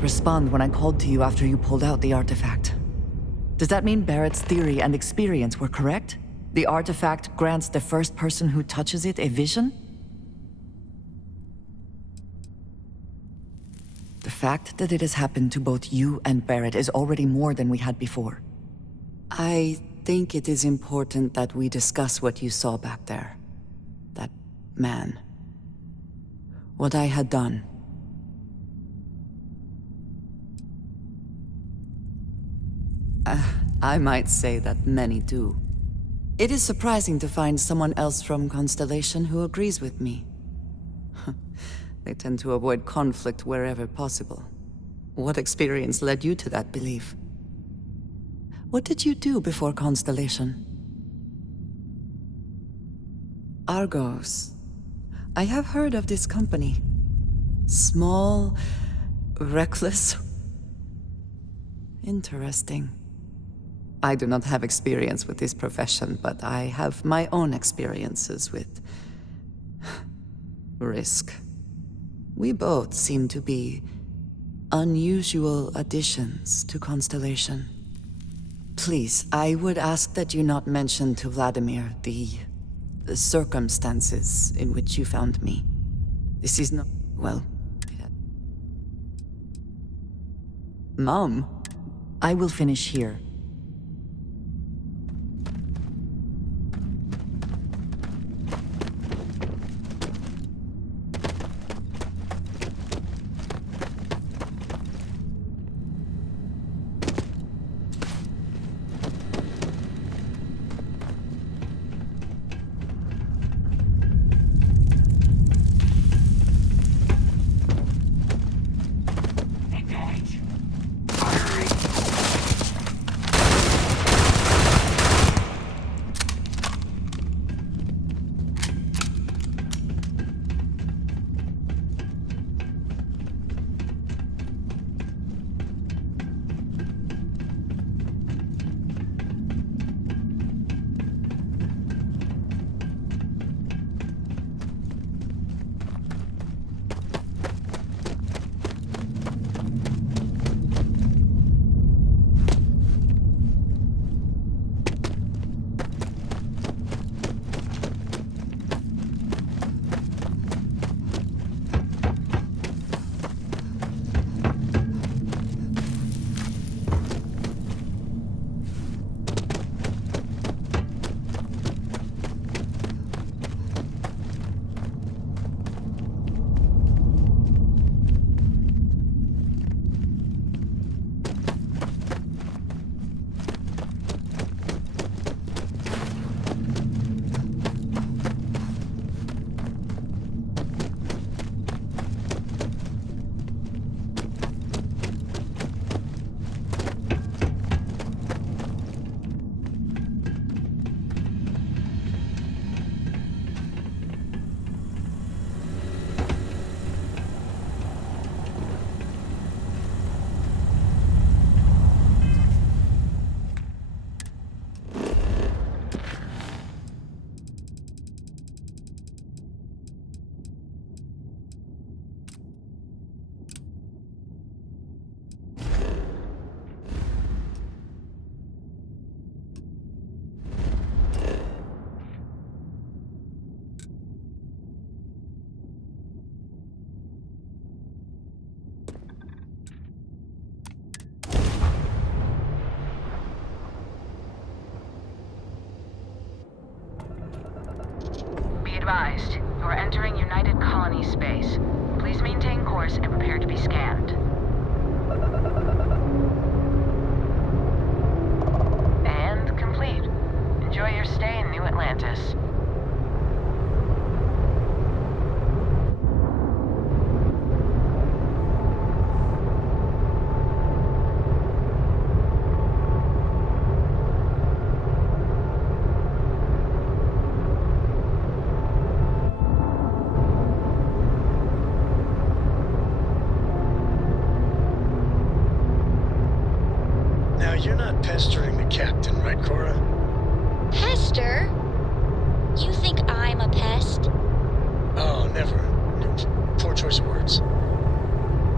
not respond when I called to you after you pulled out the artifact. Does that mean Barrett's theory and experience were correct? The artifact grants the first person who touches it a vision? The fact that it has happened to both you and Barrett is already more than we had before. I think it is important that we discuss what you saw back there. That man. What I had done. I might say that many do. It is surprising to find someone else from Constellation who agrees with me. They tend to avoid conflict wherever possible. What experience led you to that belief? What did you do before Constellation? Argos. I have heard of this company. Small, reckless. Interesting. I do not have experience with this profession, but I have my own experiences with risk. We both seem to be unusual additions to Constellation. Please, I would ask that you not mention to Vladimir the circumstances in which you found me. This is not... well... Mom, I will finish here. Advised, you are entering United Colony space. Please maintain course and prepare to be scanned. And complete. Enjoy your stay in New Atlantis. You're not pestering the captain, right, Cora? Pester? You think I'm a pest? Oh, never. Poor choice of words.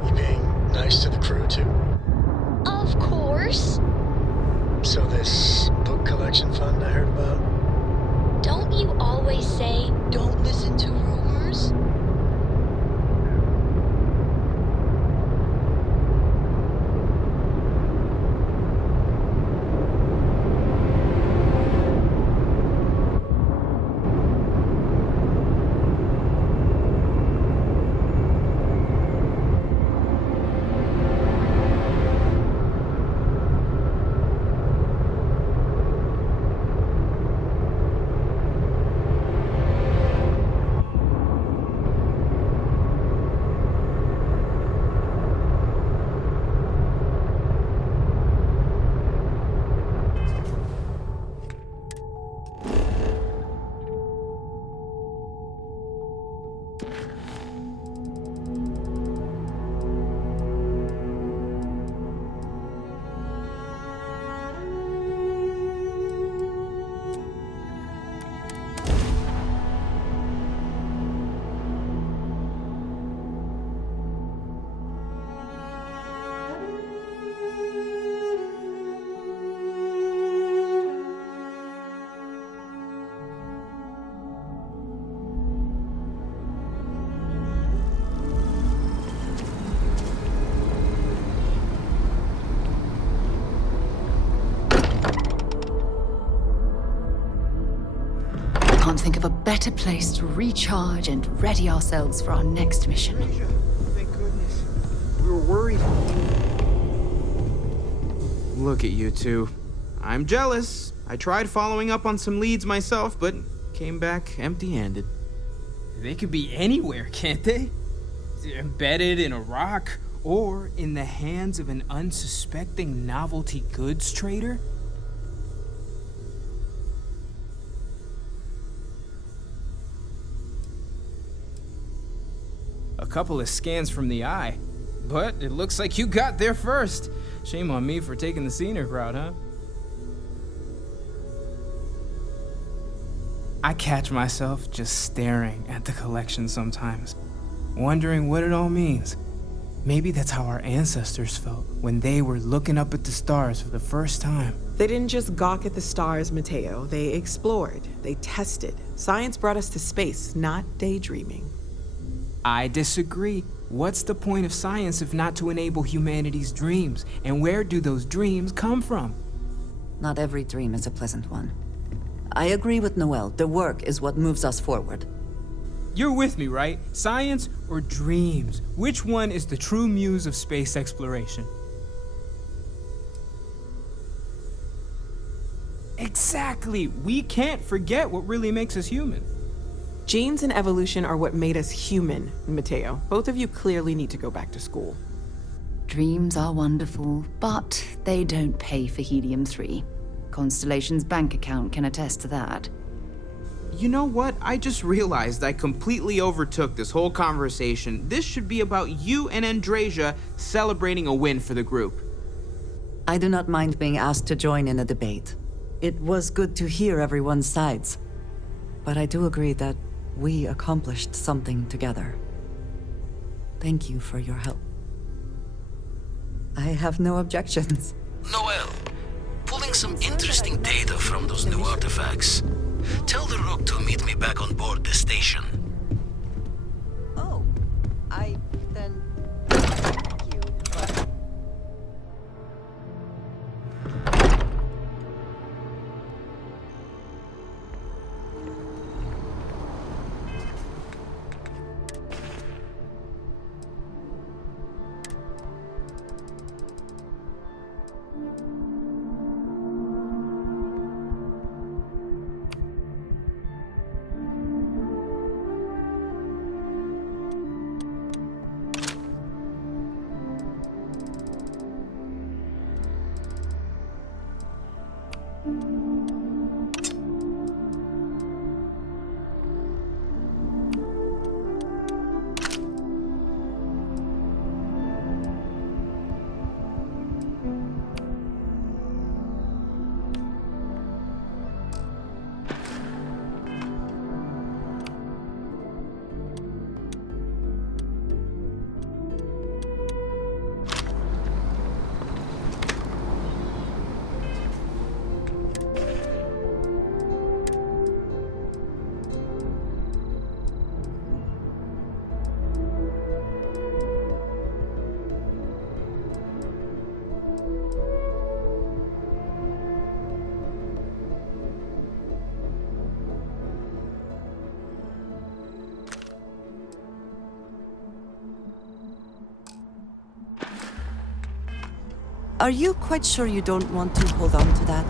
You being nice to the crew, too? Of course. So this book collection fund I heard about? Don't you always say, don't listen to rumors? Can't think of a better place to recharge and ready ourselves for our next mission. Thank goodness. We were worried. Look at you two. I'm jealous. I tried following up on some leads myself, but came back empty-handed. They could be anywhere, can't they? Embedded in a rock, or in the hands of an unsuspecting novelty goods trader? A couple of scans from the eye, but it looks like you got there first. Shame on me for taking the scenic route, huh? I catch myself just staring at the collection sometimes, wondering what it all means. Maybe that's how our ancestors felt when they were looking up at the stars for the first time. They didn't just gawk at the stars, Mateo. They explored. They tested. Science brought us to space, not daydreaming. I disagree. What's the point of science if not to enable humanity's dreams? And where do those dreams come from? Not every dream is a pleasant one. I agree with Noel. The work is what moves us forward. You're with me, right? Science or dreams? Which one is the true muse of space exploration? Exactly. We can't forget what really makes us human. Genes and evolution are what made us human, Mateo. Both of you clearly need to go back to school. Dreams are wonderful, but they don't pay for helium-3. Constellation's bank account can attest to that. You know what? I just realized I completely overtook this whole conversation. This should be about you and Andrasia celebrating a win for the group. I do not mind being asked to join in a debate. It was good to hear everyone's sides. But I do agree that we accomplished something together. Thank you for your help. I have no objections. Noel, pulling some interesting data from those new artifacts. Tell the Rook to meet me back on board the station. Oh, then... Thank you, but... Are you quite sure you don't want to hold on to that?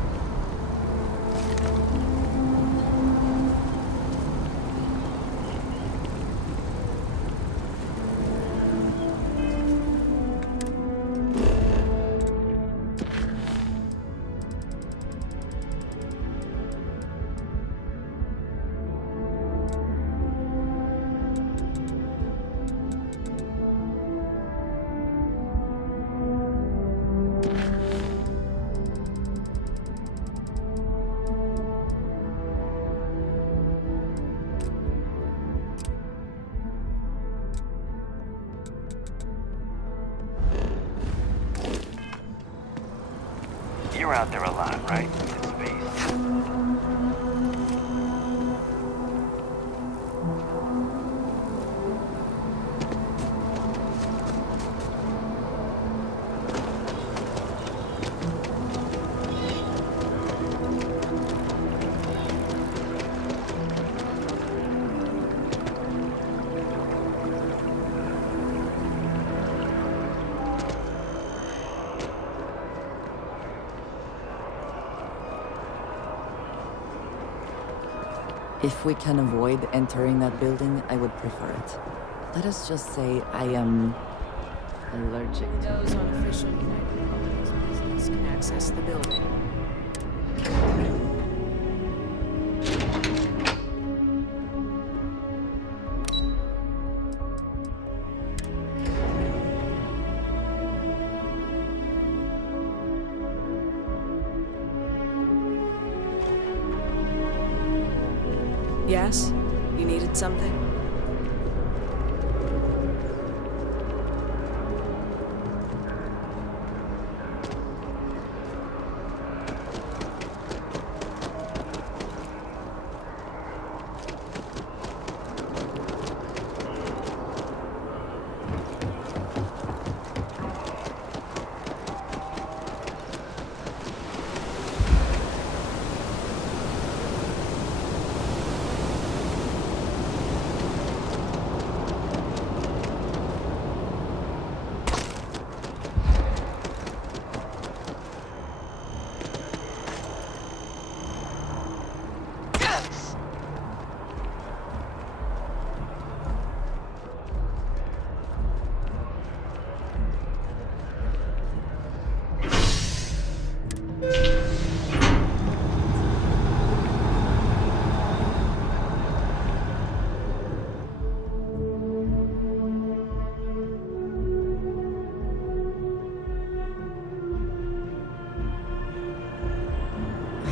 You're out there a lot, right? In space. If we can avoid entering that building, I would prefer it. Let us just say I am allergic to Those on official United Colonies business can access the building. Yes? You needed something?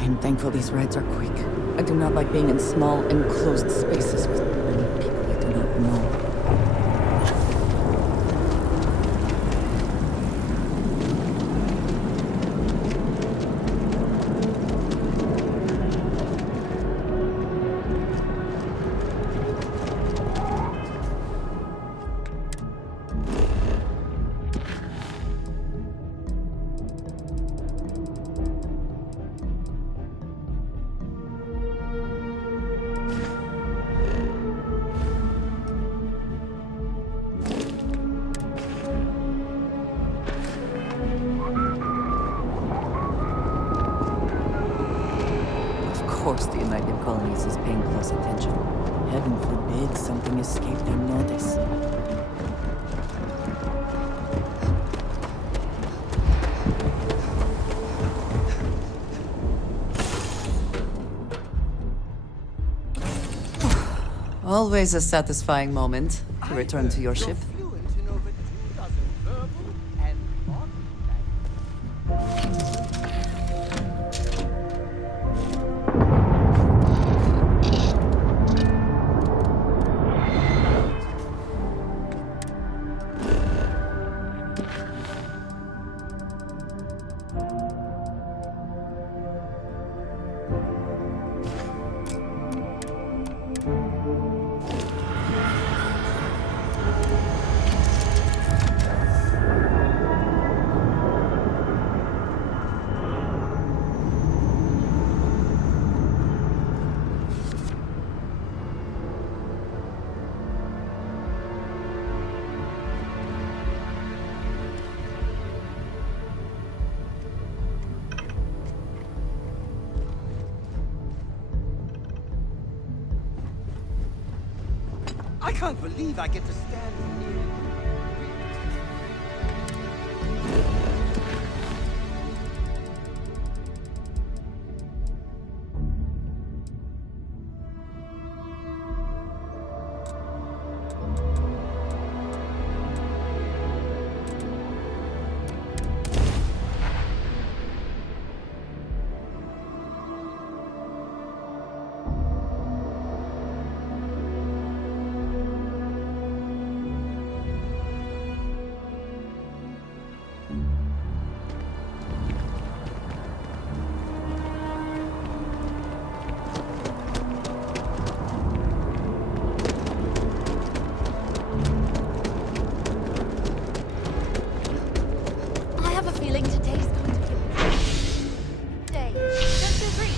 I'm thankful these rides are quick. I do not like being in small, enclosed spaces with many people I do not know. Of course the United Colonies is paying close attention. Heaven forbid something escape their notice. Always a satisfying moment to return to your ship. I can't believe I get to stand here. I have a feeling today's going to be a day. Don't you agree?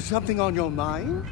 Something on your mind?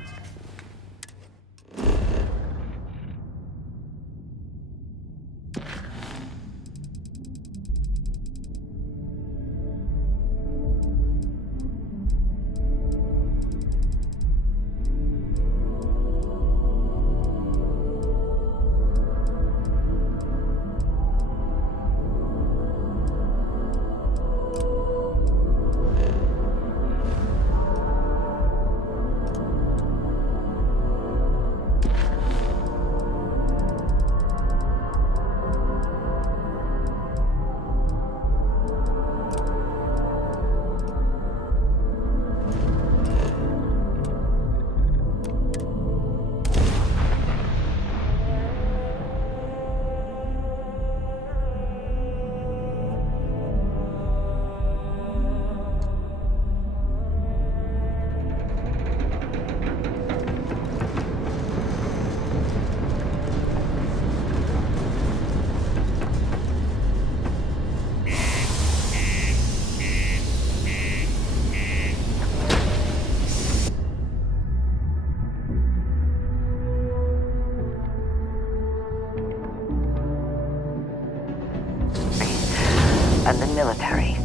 And the military.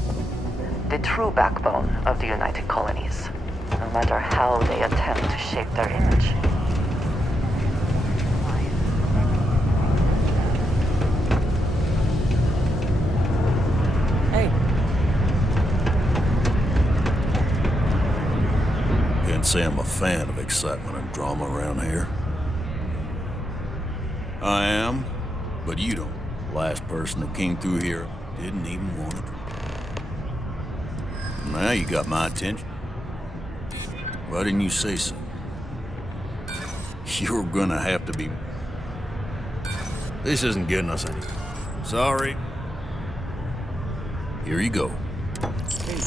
The true backbone of the United Colonies, no matter how they attempt to shape their image. Hey. Can't say I'm a fan of excitement and drama around here. I am, but you don't. Last person that came through here didn't even want it. Now you got my attention. Why didn't you say so? You're gonna have to be... This isn't getting us anywhere. Sorry. Here you go. Hey.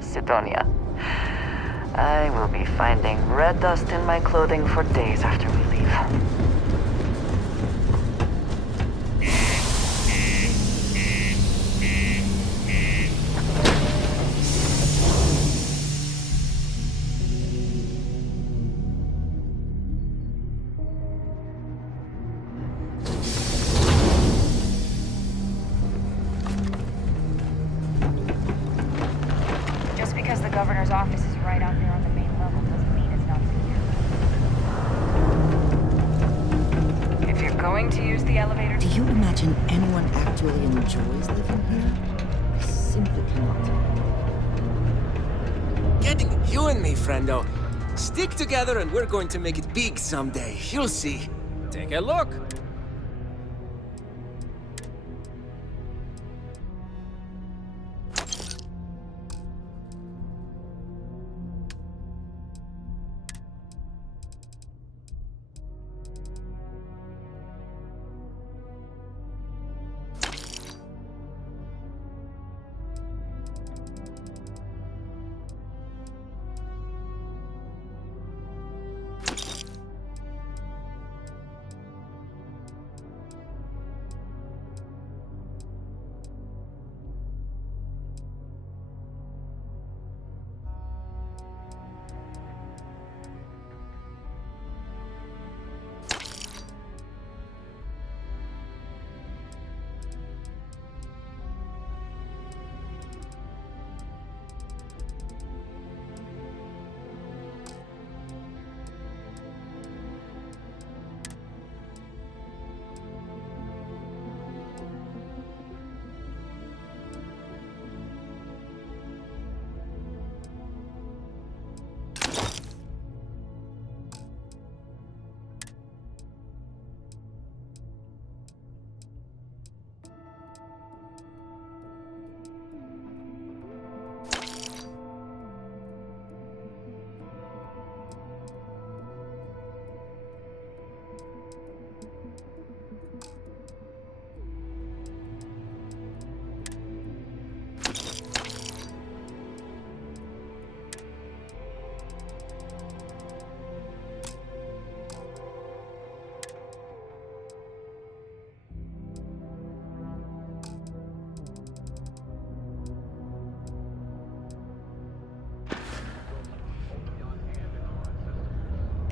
Sidonia. I will be finding red dust in my clothing for days after we leave. Just because the governor's office is right out there on the main level doesn't mean it's not secure. If you're going to use the elevator... Do you imagine anyone actually enjoys living here? I simply cannot. Getting you and me, friendo. Stick together and we're going to make it big someday. You'll see. Take a look.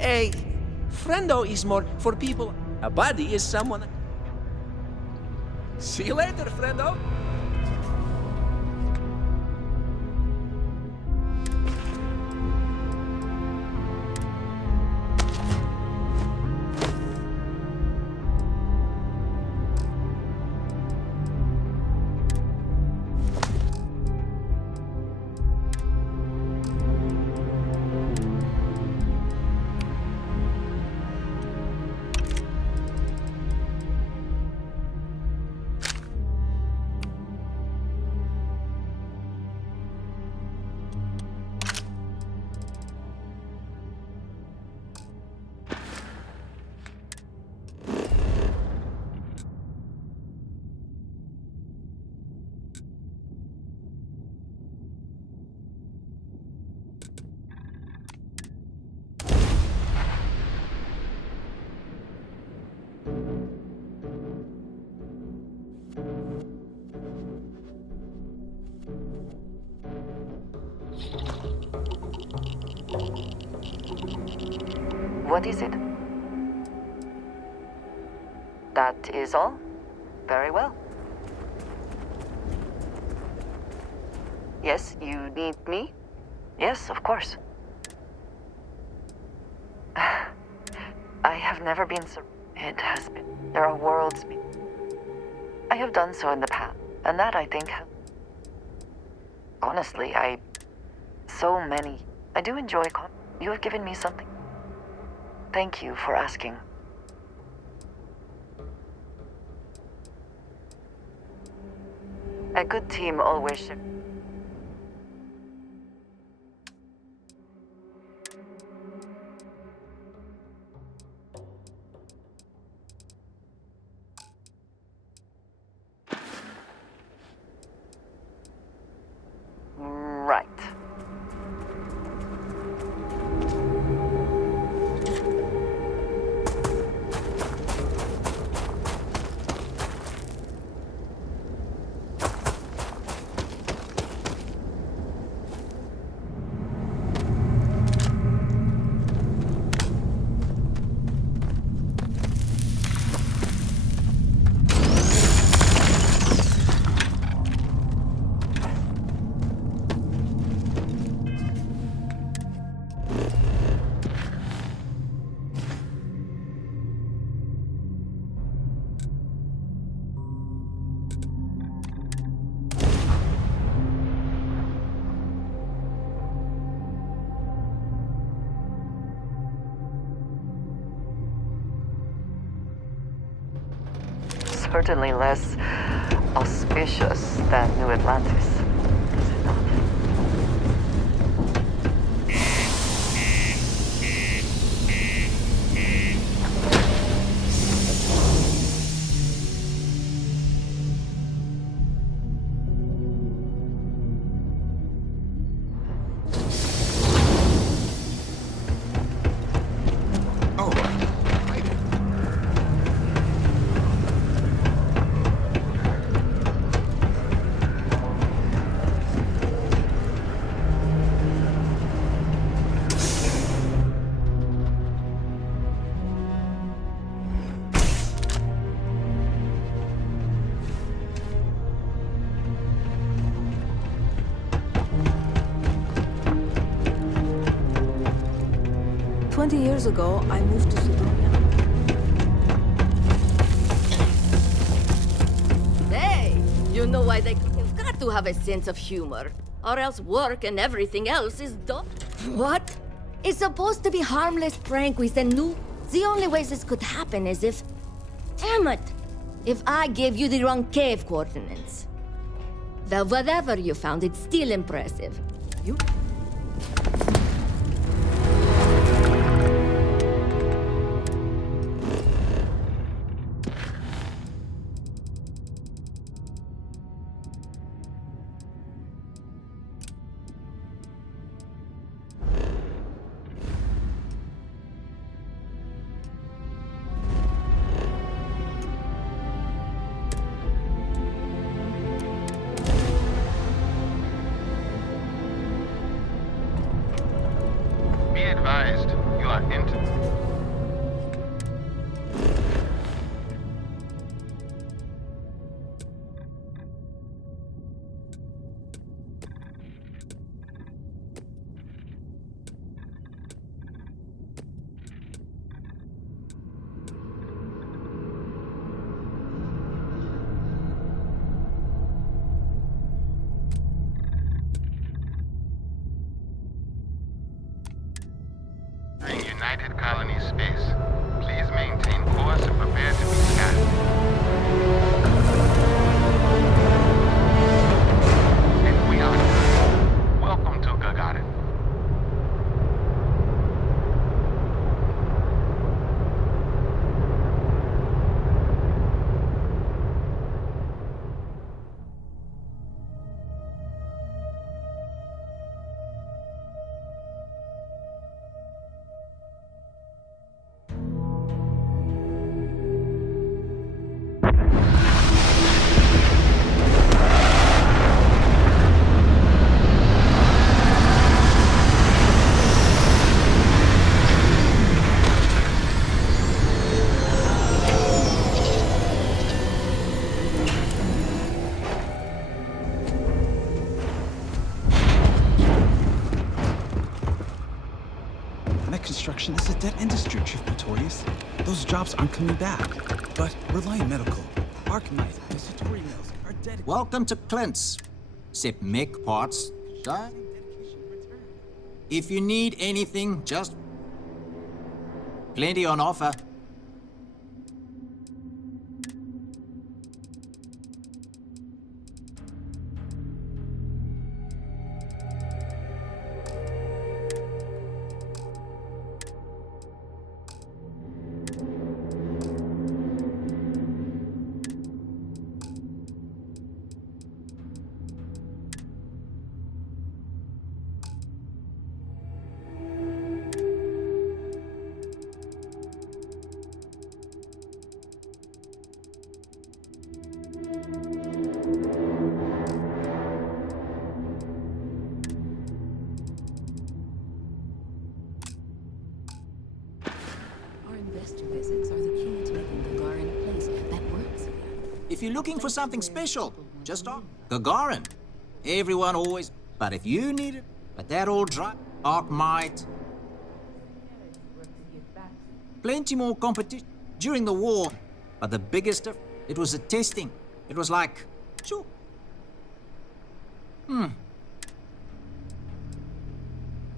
A friendo is more for people. A buddy is someone. See you later, friendo. What is it? That is all? Very well. Yes, you need me? Yes, of course. I have never been so... It has been. There are worlds... I have done so in the past, and that, I think... Honestly, so many... I do enjoy... You have given me something. Thank you for asking. A good team always should... certainly less auspicious than New Atlantis, is it not? Years ago, I moved to Sidonia. Hey, you know why you've got to have a sense of humor, or else work and everything else is done. What? It's supposed to be harmless prank we send new. The only way this could happen is if... Damn it! If I gave you the wrong cave coordinates. Well, whatever you found, it's still impressive. You... United Colony space. Please maintain course and prepare to be scanned. And we are good. Welcome to Gagarin. Construction is a dead industry, Chief Pretorius. Those jobs aren't coming back. But Reliant Medical, Arcanite, the Satori mills are dead. Welcome to Clint's. Sip make parts. Done. If you need anything, just... Plenty on offer. Visits are the key to making Gagarin a place that works again. If you're looking for something special, just talk. Gagarin. Everyone always... But if you need it, but that old dry... Arc-mite... Plenty more competition during the war. But the biggest... It was a testing. It was like... Sure.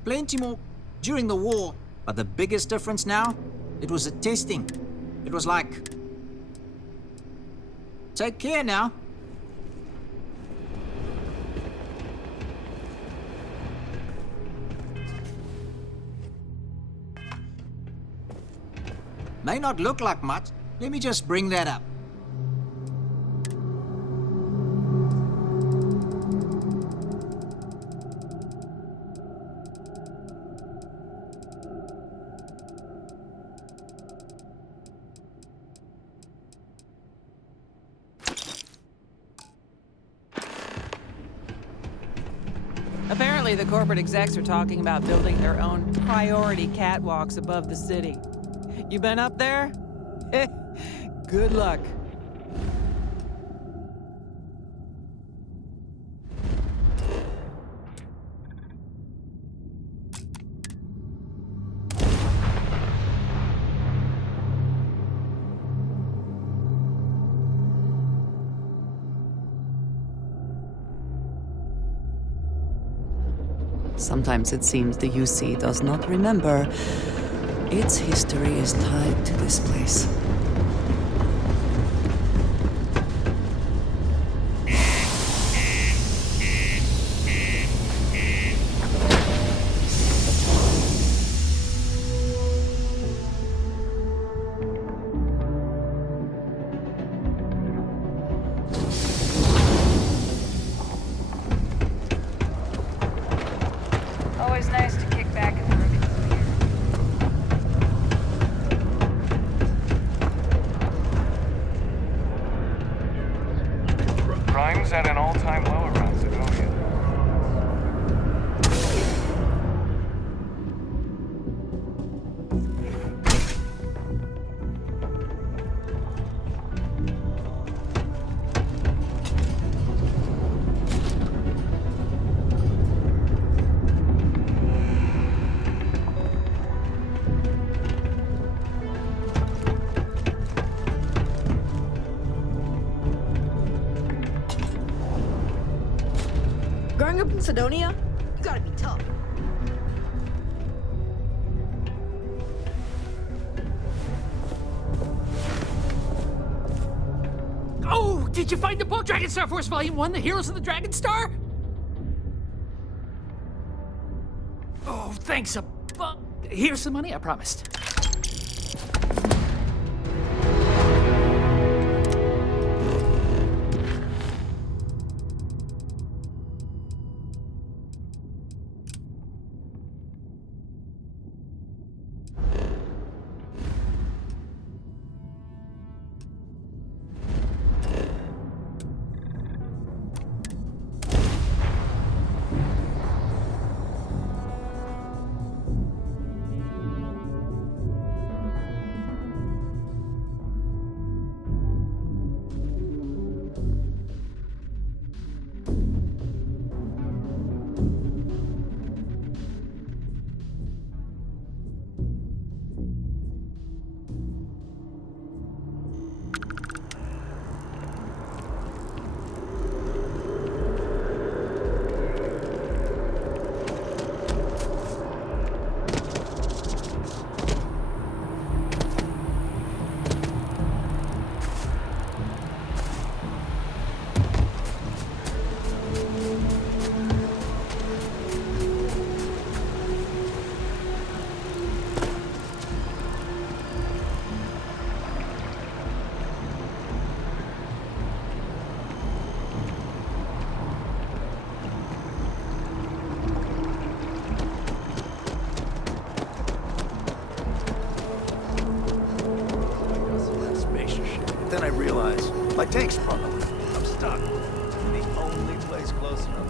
Plenty more during the war. But the biggest difference now... It was a testing. It was like... Take care now. May not look like much. Let me just bring that up. Apparently, the corporate execs are talking about building their own priority catwalks above the city. You been up there? Good luck. Sometimes it seems the UC does not remember. Its history is tied to this place. Always nice to kick back in the room. Crime's at an all-time low around Sidonia. Growing up in Sidonia, you gotta be tough. Oh, did you find the book, Dragon Star Force Volume 1, The Heroes of the Dragon Star? Oh, thanks a bu- Here's some money I promised. Then I realize my tank's sprung up. I'm stuck. The only place close enough.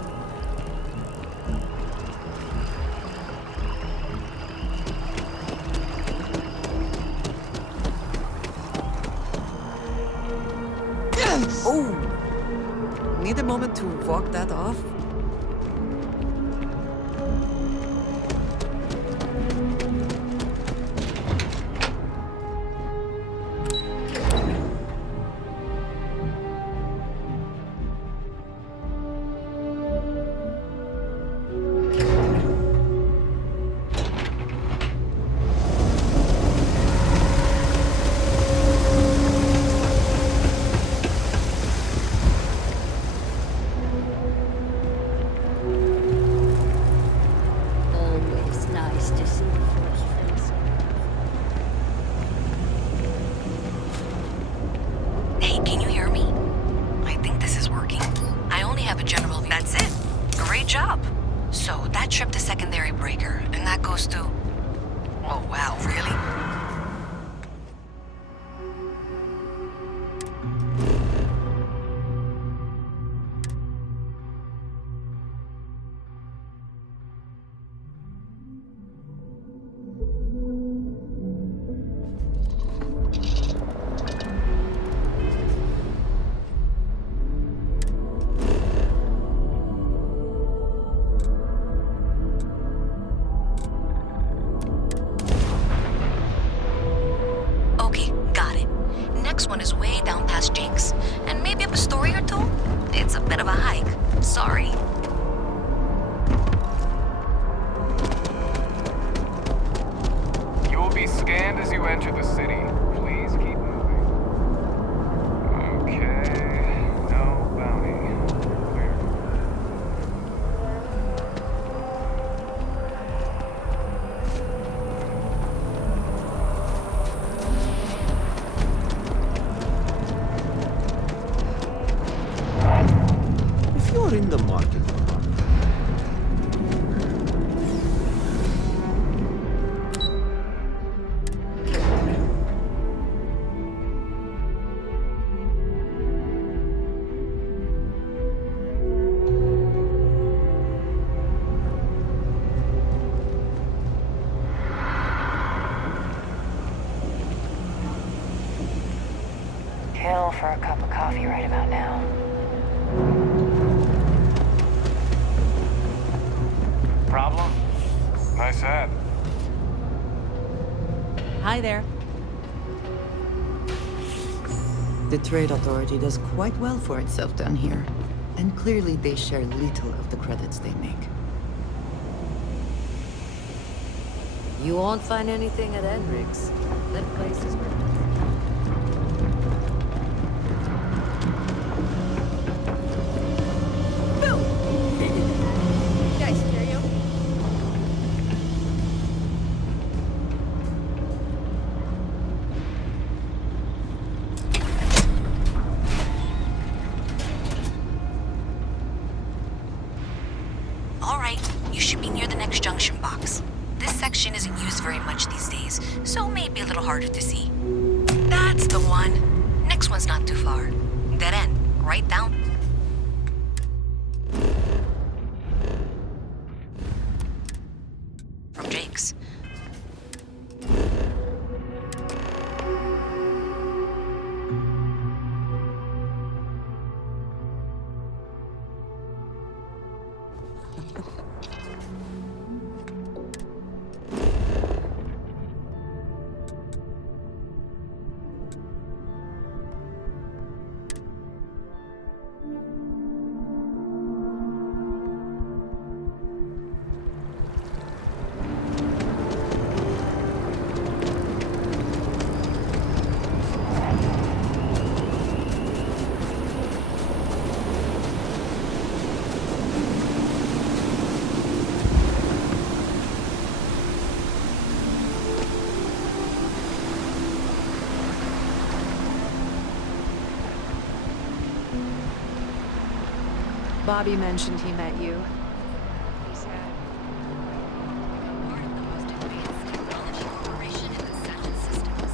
Oh! Need a moment to walk that off? secondary breaker, and that goes to... Oh, wow, really? Okay, got it. Next one is way down past Jake's. And maybe up a story or two? It's a bit of a hike. Sorry. You will be scanned as you enter the city. Please keep moving. Okay, no bounty. Clear. If you're in the market, Kill for a cup of coffee right about now. Problem? Nice hat. Hi there. The Trade Authority does quite well for itself down here. And clearly they share little of the credits they make. You won't find anything at Enric's. That place is... Guys, stereo? All right, you should be near the next junction box. This section isn't used very much these days, so it may be a little harder to see. That's the one. Next one's not too far. Dead end, right down. From Jake's. Bobby mentioned he met you. He said... Part of the most advanced technology corporation in the Seven Systems.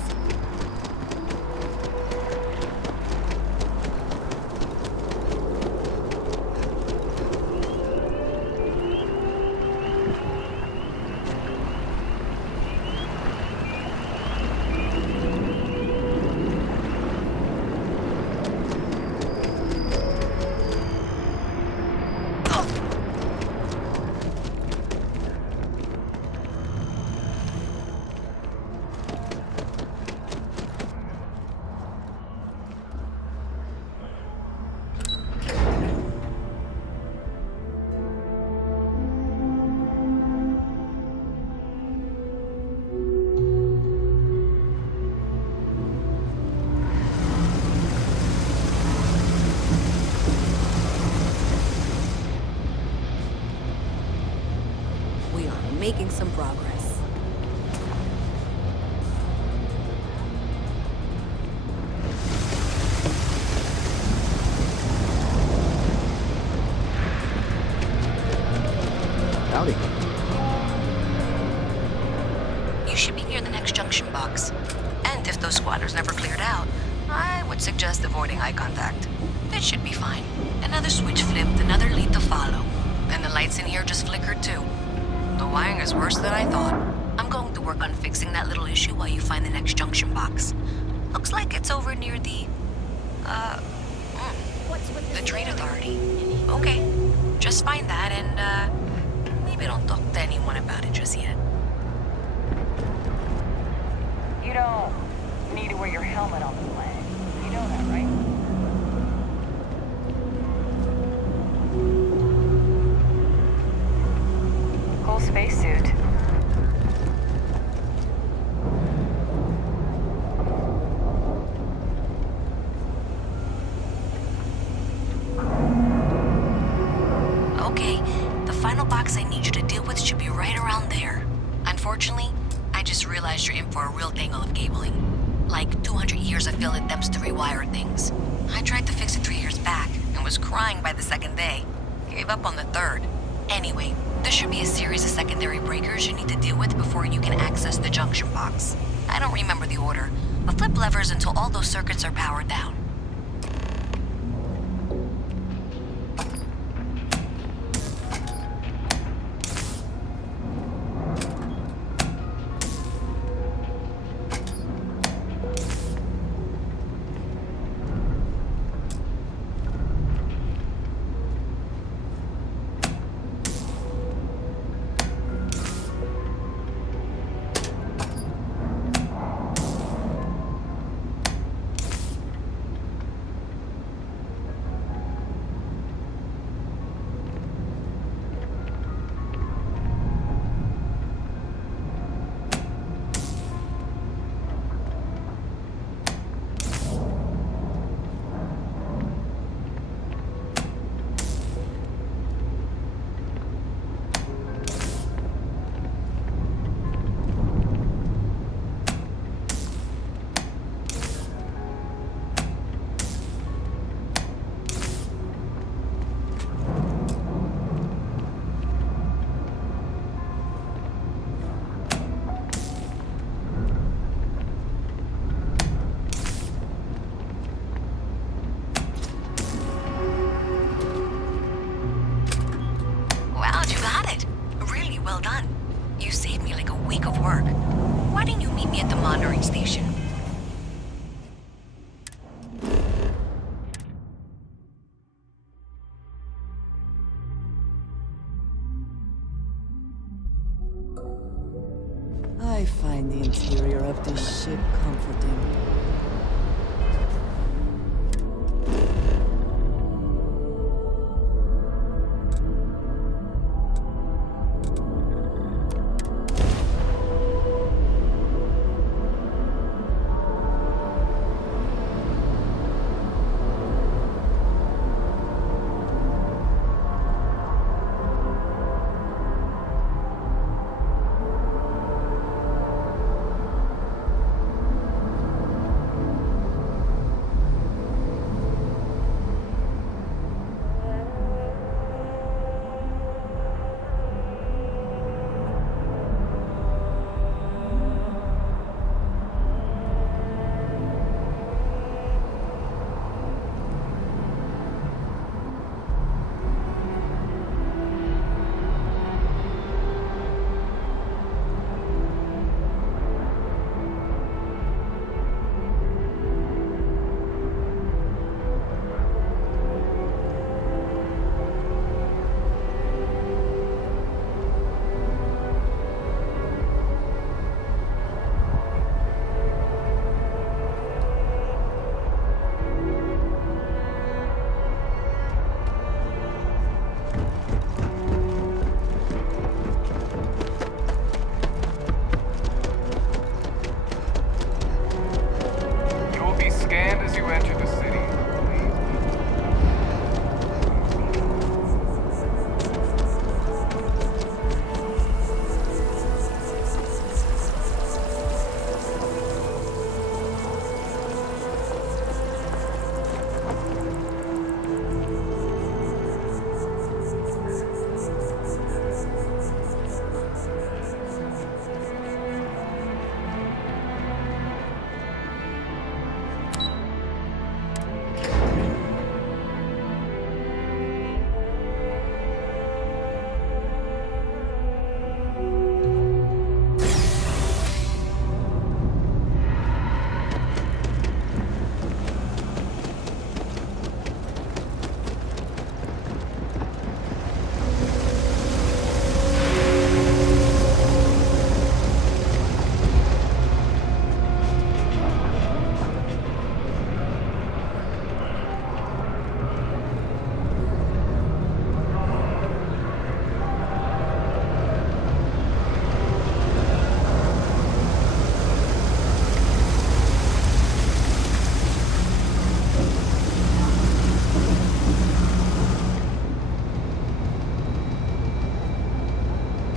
We are making some progress. howdy. suggest avoiding eye contact. That should be fine. Another switch flipped, another lead to follow. And the lights in here just flickered too. The wiring is worse than I thought. I'm going to work on fixing that little issue while you find the next junction box. Looks like it's over near the Trade Authority. Okay, just find that and, maybe don't talk to anyone about it just yet. You don't need to wear your helmet on the plane. You know that, right? Cool spacesuit. Okay, the final box I need you to deal with should be right around there. Unfortunately, I just realized you're in for a real tangle of cabling. Like 200 years of field attempts to rewire things. I tried to fix it 3 years back and was crying by the second day. Gave up on the third. Anyway, there should be a series of secondary breakers you need to deal with before you can access the junction box. I don't remember the order, but flip levers until all those circuits are powered down. Well done. You saved me like a week of work. Why didn't you meet me at the monitoring station? I find the interior of this ship comforting.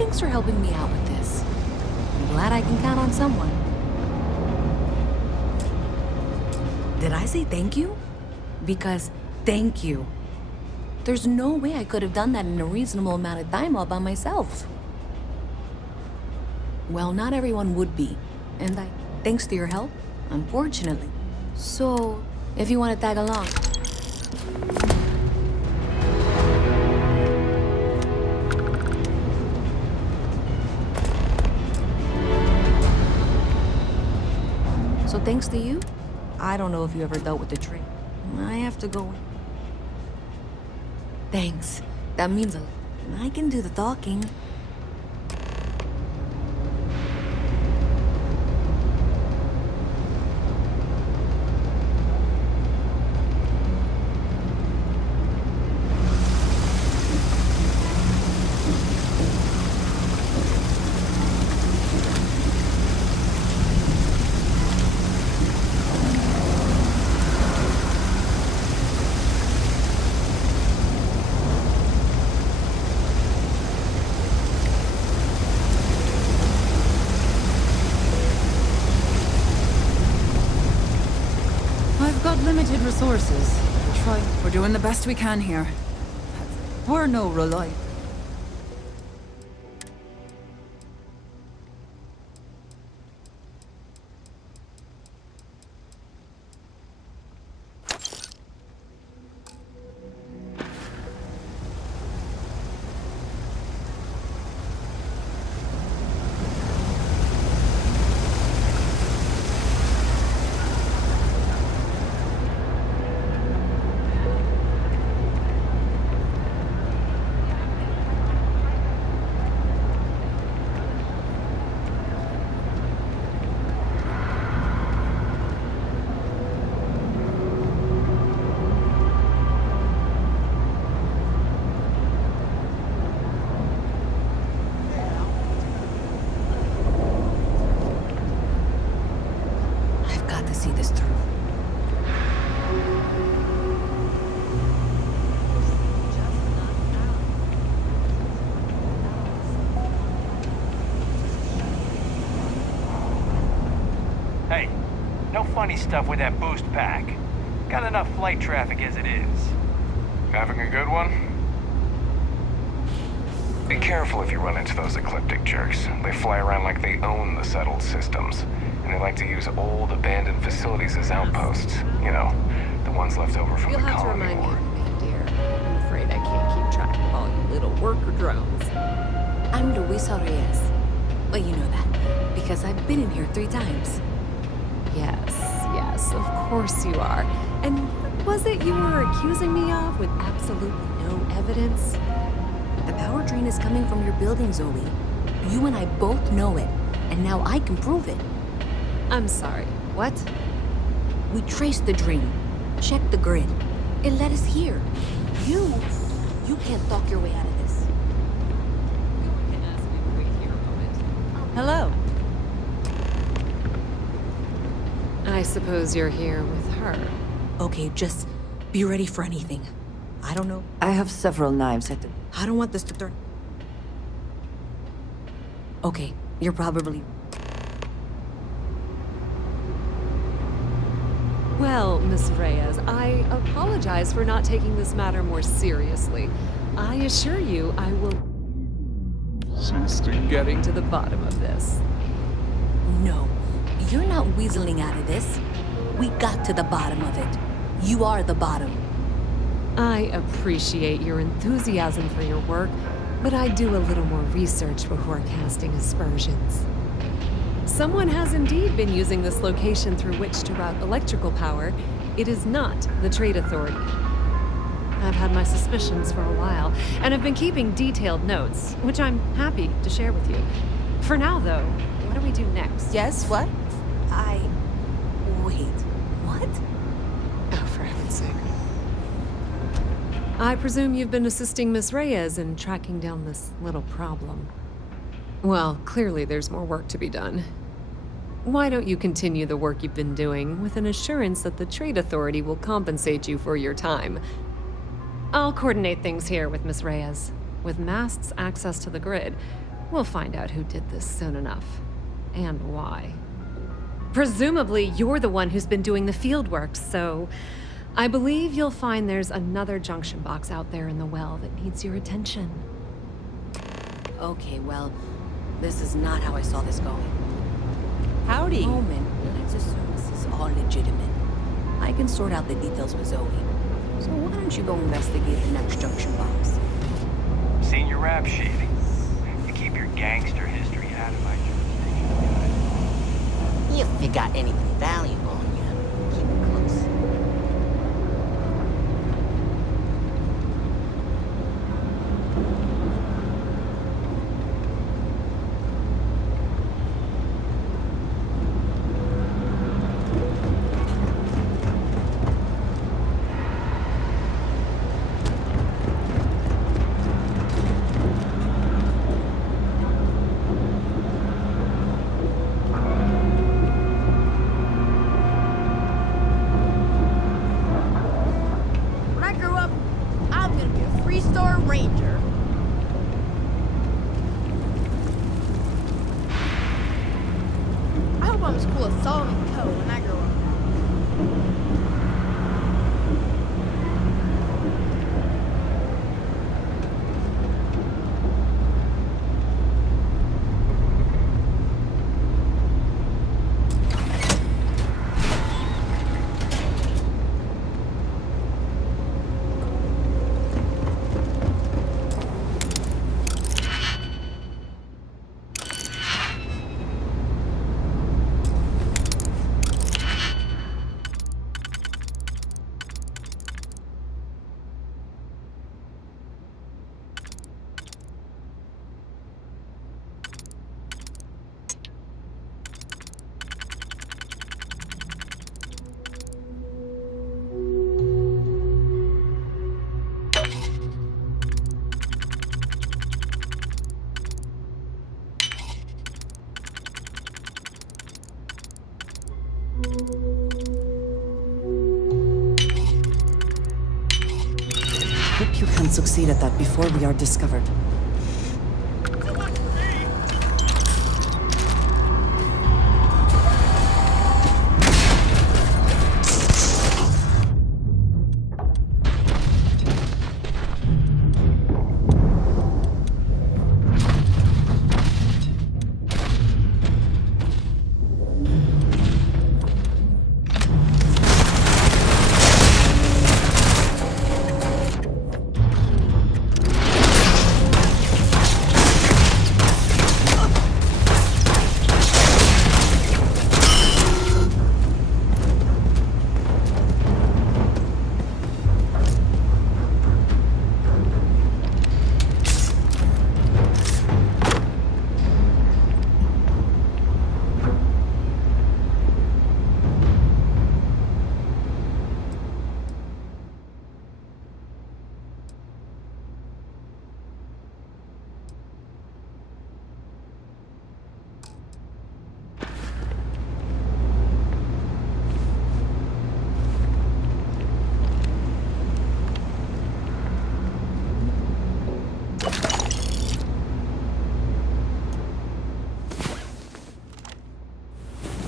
thanks for helping me out with this. I'm glad I can count on someone. Did I say thank you? Because thank you. There's no way I could have done that in a reasonable amount of time all by myself. Well, not everyone would be. And thanks to your help, unfortunately. So, if you want to tag along. So thanks to you, I don't know if you ever dealt with the train. I have to go. Thanks. That means a lot. I can do the talking. I've got limited resources. We're doing the best we can here. We're no reliable. See this through. Hey, no funny stuff with that boost pack. Got enough flight traffic as it is. Having a good one? Be careful if you run into those ecliptic jerks. They fly around like they own the settled systems. And they like to use old, abandoned facilities as outposts. You know, the ones left over from the colony war. Dear. I'm afraid I can't keep track of all you little worker drones. I'm Luisa Reyes. Well, you know that, because I've been in here 3 times. Yes, of course you are. And what was it you were accusing me of with absolutely no evidence? The power drain is coming from your building, Zoe. You and I both know it, and now I can prove it. I'm sorry, what? We traced the drain, checked the grid. It led us here. You can't talk your way out of this. Hello. I suppose you're here with her. Okay, just be ready for anything. I don't know. I have several knives at the... I don't want this to turn... Okay, you're probably... Well, Miss Reyes, I apologize for not taking this matter more seriously. I assure you I will... getting to the bottom of this. No, you're not weaseling out of this. We got to the bottom of it. You are the bottom. I appreciate your enthusiasm for your work, but I do a little more research before casting aspersions. Someone has indeed been using this location through which to route electrical power. It is not the Trade Authority. I've had my suspicions for a while, and have been keeping detailed notes, which I'm happy to share with you. For now, though, what do we do next? Yes, what? Wait, what? Oh, for heaven's sake. I presume you've been assisting Miss Reyes in tracking down this little problem. Well, clearly there's more work to be done. Why don't you continue the work you've been doing with an assurance that the Trade Authority will compensate you for your time? I'll coordinate things here with Miss Reyes. With Mast's access to the grid, We'll find out who did this soon enough. And why. Presumably, you're the one who's been doing the field work, so I believe you'll find there's another junction box out there in the well that needs your attention. Okay, well, this is not how I saw this going. Howdy. Moment, let's assume this is all legitimate. I can sort out the details with Zoe. So why don't you go investigate the next junction box? Seen your rap sheet. You keep your gangster history out of my jurisdiction. If you got anything valuable on you, keep it close. When I grow up, I'm gonna be a three-star ranger. I hope I'm as cool as Solomon Coe when I grow up. Hope you can succeed at that before we are discovered.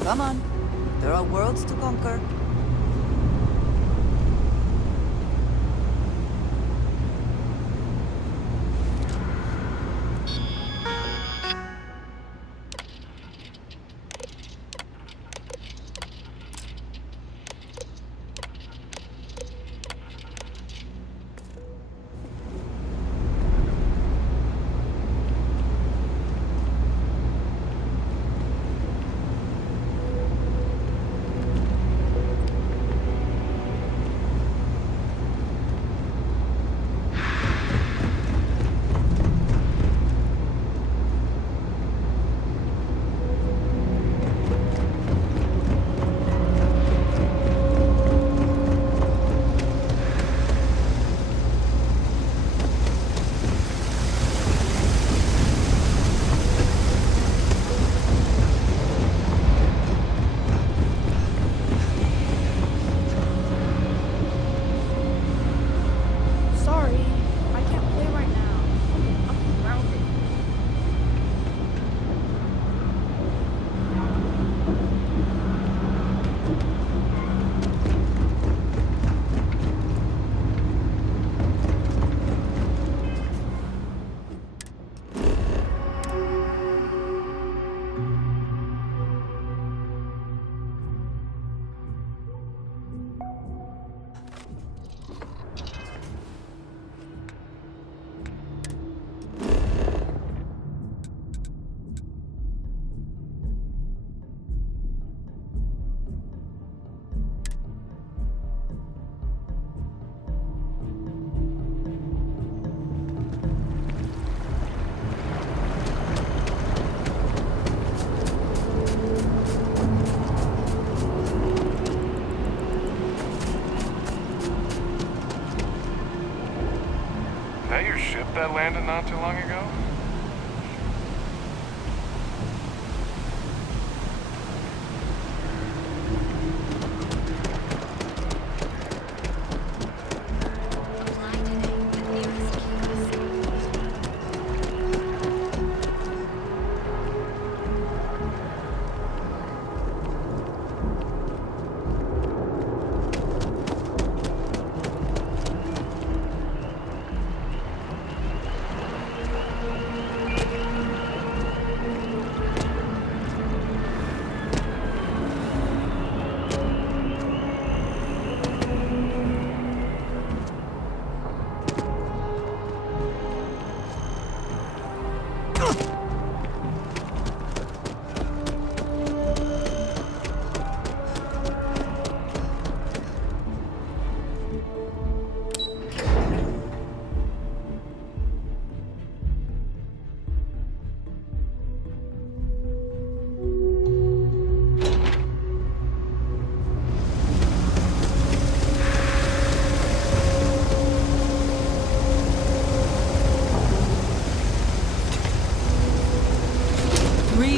Come on. There are worlds to conquer. ship that landed not too long ago?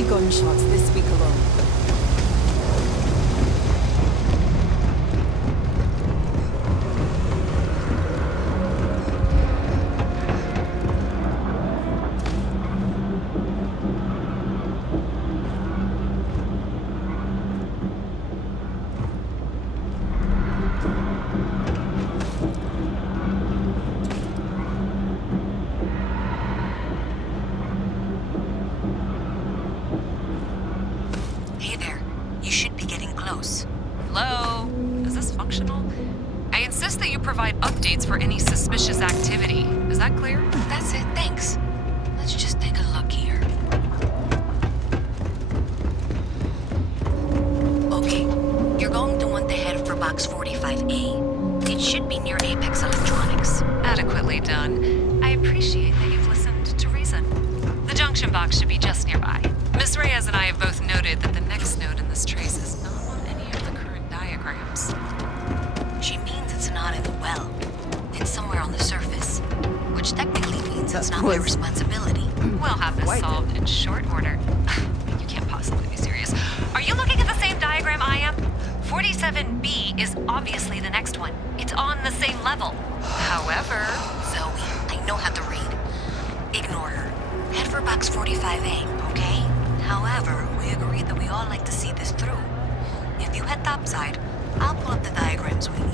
Gunshots this week alone. Hello? Is this functional? I insist that you provide updates for any suspicious activity. Is that clear? That's it, thanks. Let's just take a look here. Okay, you're going to want to head for box 45A. It should be near Apex Electronics. Adequately done. I appreciate that you've listened to reason. The junction box should be just nearby. Miss Reyes and I have both noted that the next node in this trace is not on any of the current diagrams. She means it's not in the well. It's somewhere on the surface. Which technically means it's not my responsibility. We'll have this solved in short order. You can't possibly be serious. Are you looking at the same diagram I am? 47B is obviously the next one. It's on the same level. However... Zoe, I know how to read. Ignore her. Head for box 45A, okay? However, we agreed that we all like to see this through. If you head topside, I'll pull up the diagrams we need.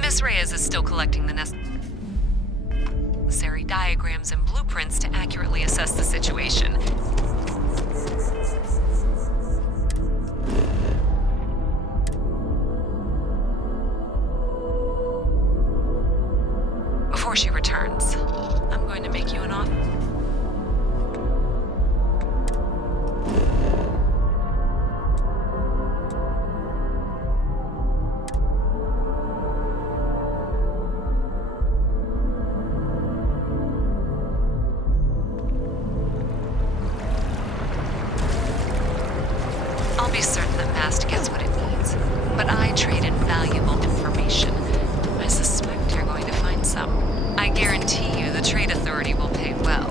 Miss Reyes is still collecting the necessary diagrams and blueprints to accurately assess the situation. Before she returns, I'm going to make you an offer. I'll be certain that Mast gets what it needs, but I trade in valuable information. I suspect you're going to find some. I guarantee you the Trade Authority will pay well.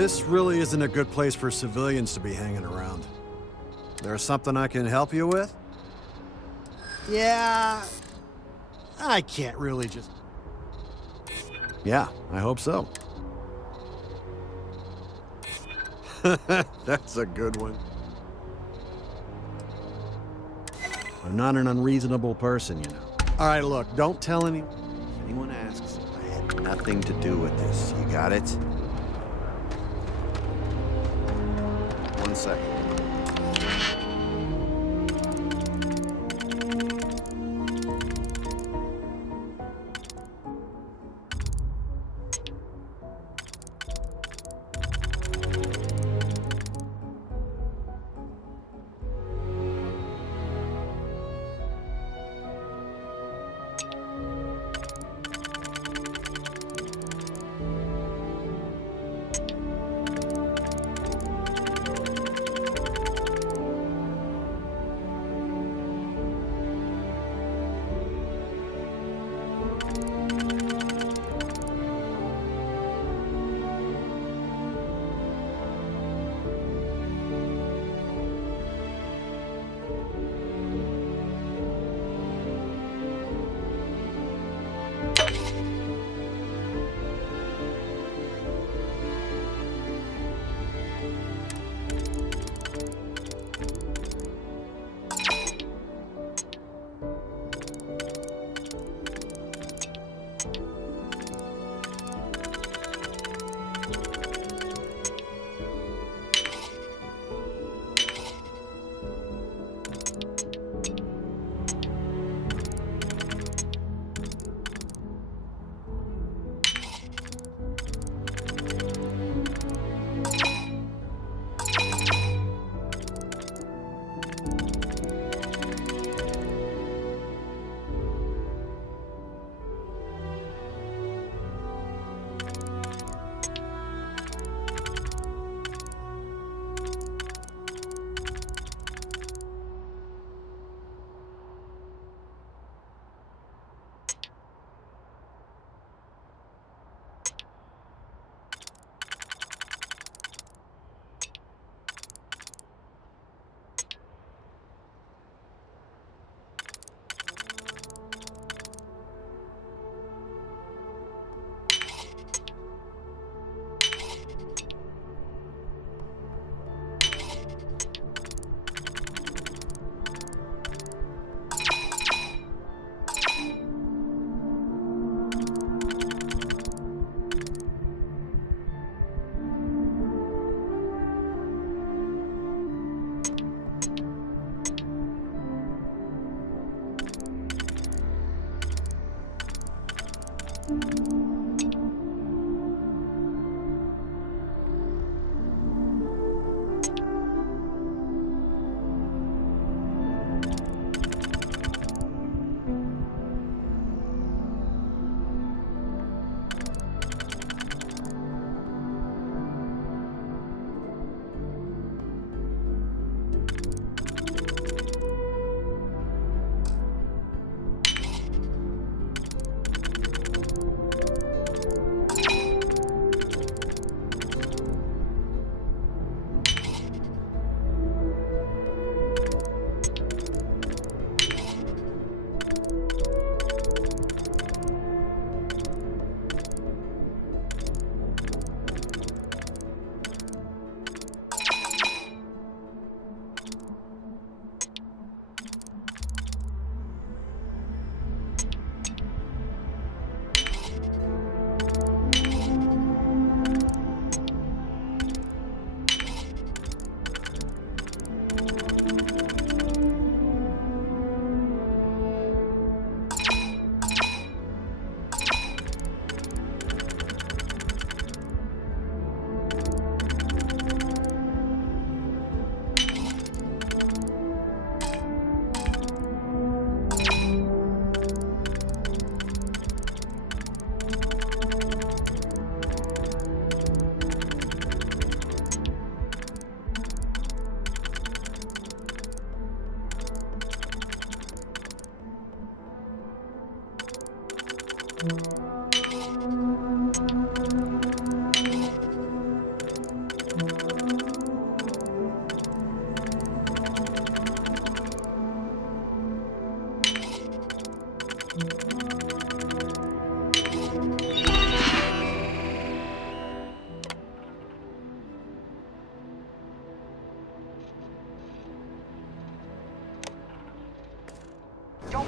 This really isn't a good place for civilians to be hanging around. There's something I can help you with? Yeah... I can't really just... Yeah, I hope so. That's a good one. I'm not an unreasonable person, you know. All right, look, don't tell anyone. If anyone asks, I had nothing to do with this. You got it? 1 second.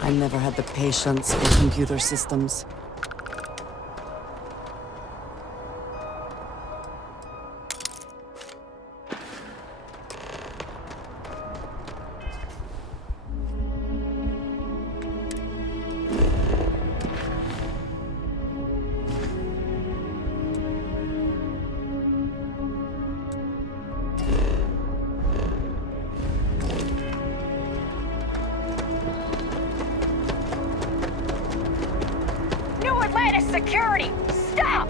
I never had the patience for computer systems. Security! Stop!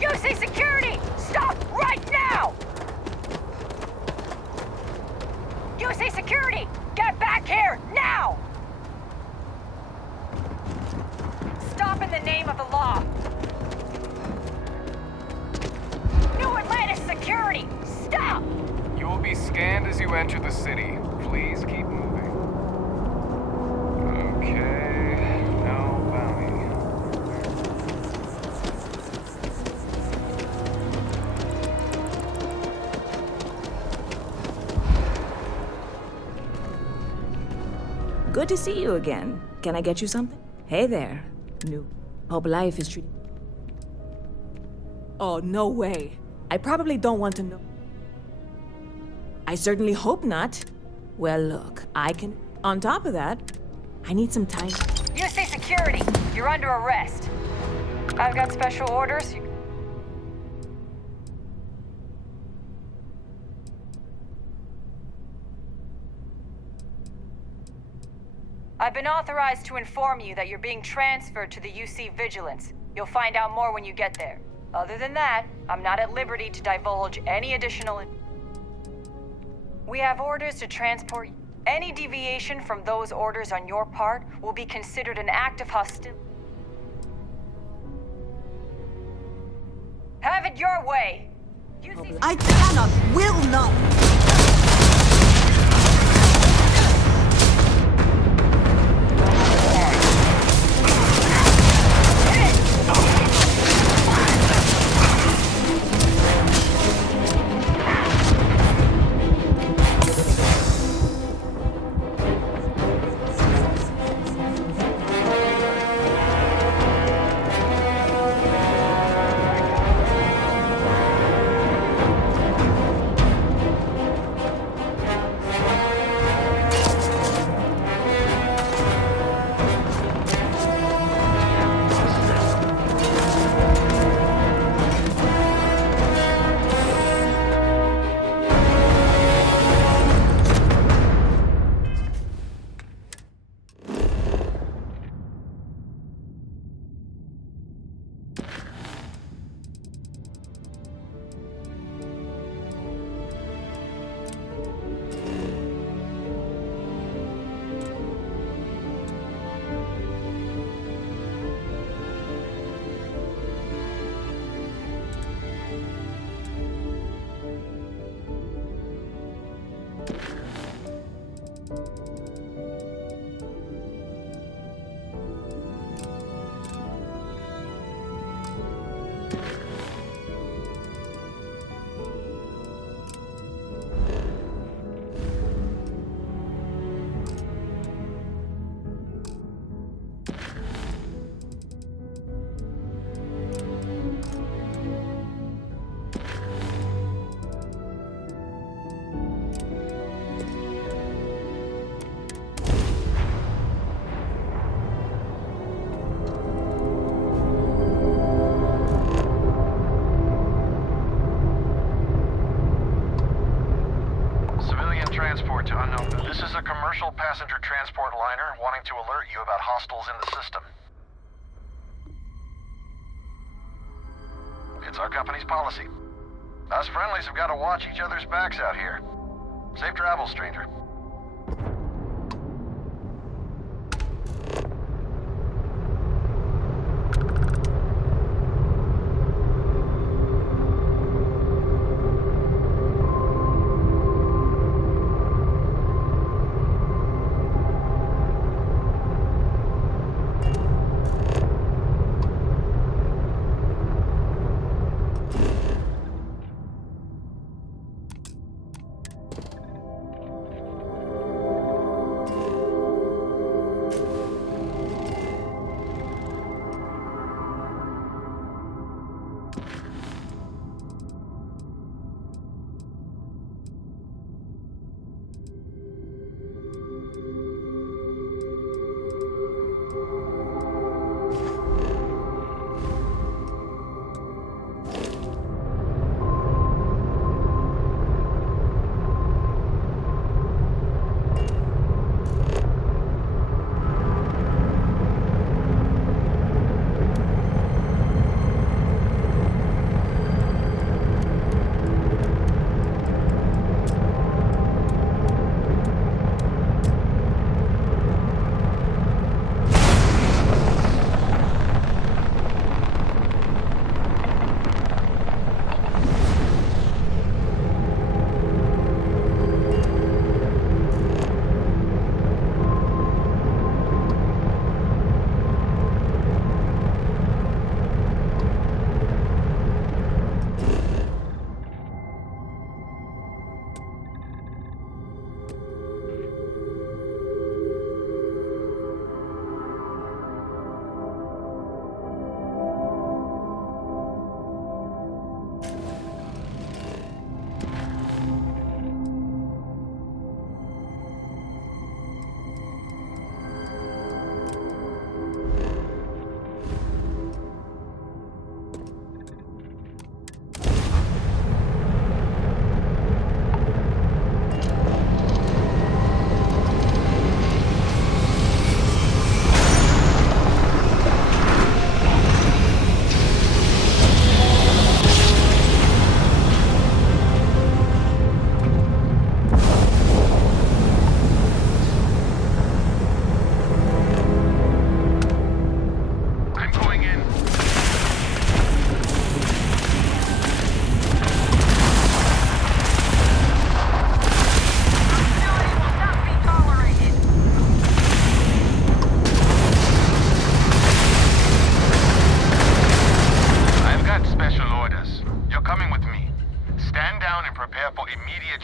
You see security! Stop right now! You see security! Get back here, now! Stop in the name of the law! New Atlantis security! Stop! You will be scanned as you enter the city. Please keep moving. Okay, no bounty. Good to see you again. Can I get you something? Hey there. New. Hope life is treating... Oh, no way. I probably don't want to know. I certainly hope not. Well, look, I can... On top of that, I need some time. You see security! You're under arrest. I've got special orders. I've been authorized to inform you that you're being transferred to the UC Vigilance. You'll find out more when you get there. Other than that, I'm not at liberty to divulge any additional... We have orders to transport you. Any deviation from those orders on your part will be considered an act of hostility. Have it your way! I cannot, will not! This is a commercial passenger transport liner wanting to alert you about hostiles in the system. It's our company's policy. Us friendlies have got to watch each other's backs out here. Safe travels, stranger.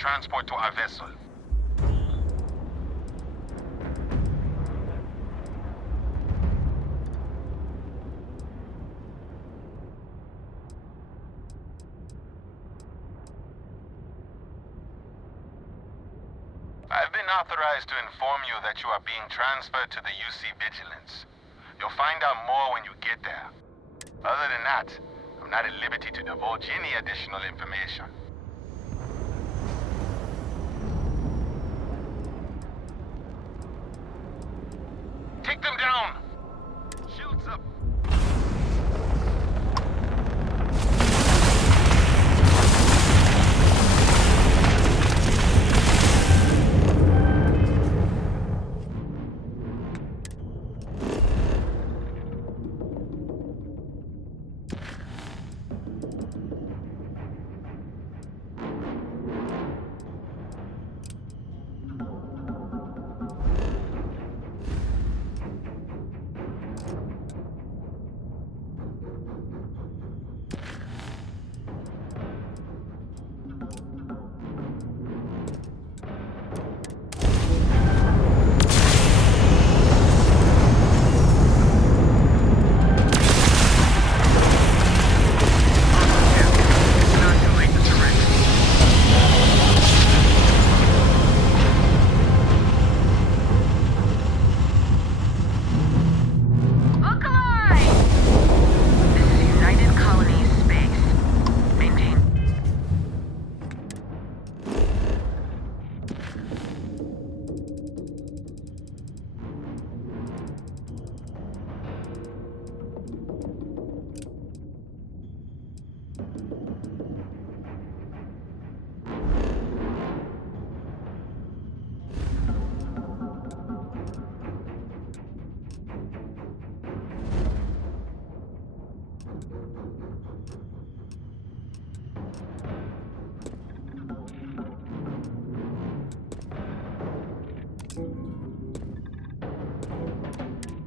transport to our vessel. I've been authorized to inform you that you are being transferred to the UC Vigilance. You'll find out more when you get there. Other than that, I'm not at liberty to divulge any additional information. Take them down! Shields up!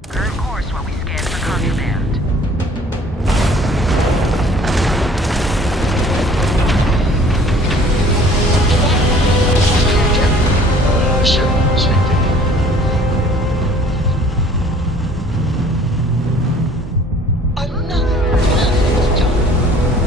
Current course while we scan for contraband. Another perfect job.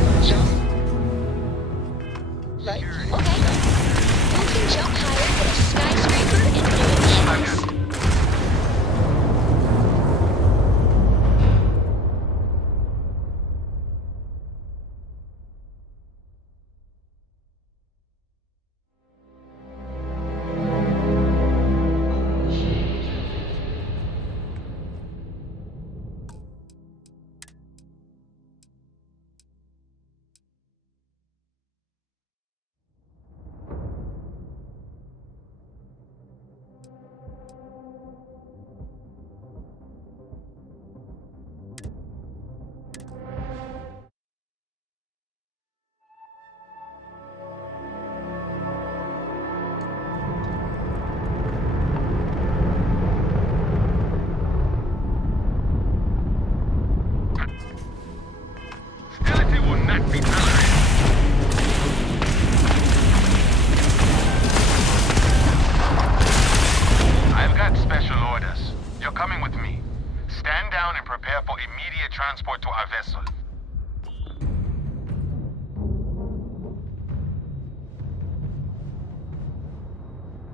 vessel.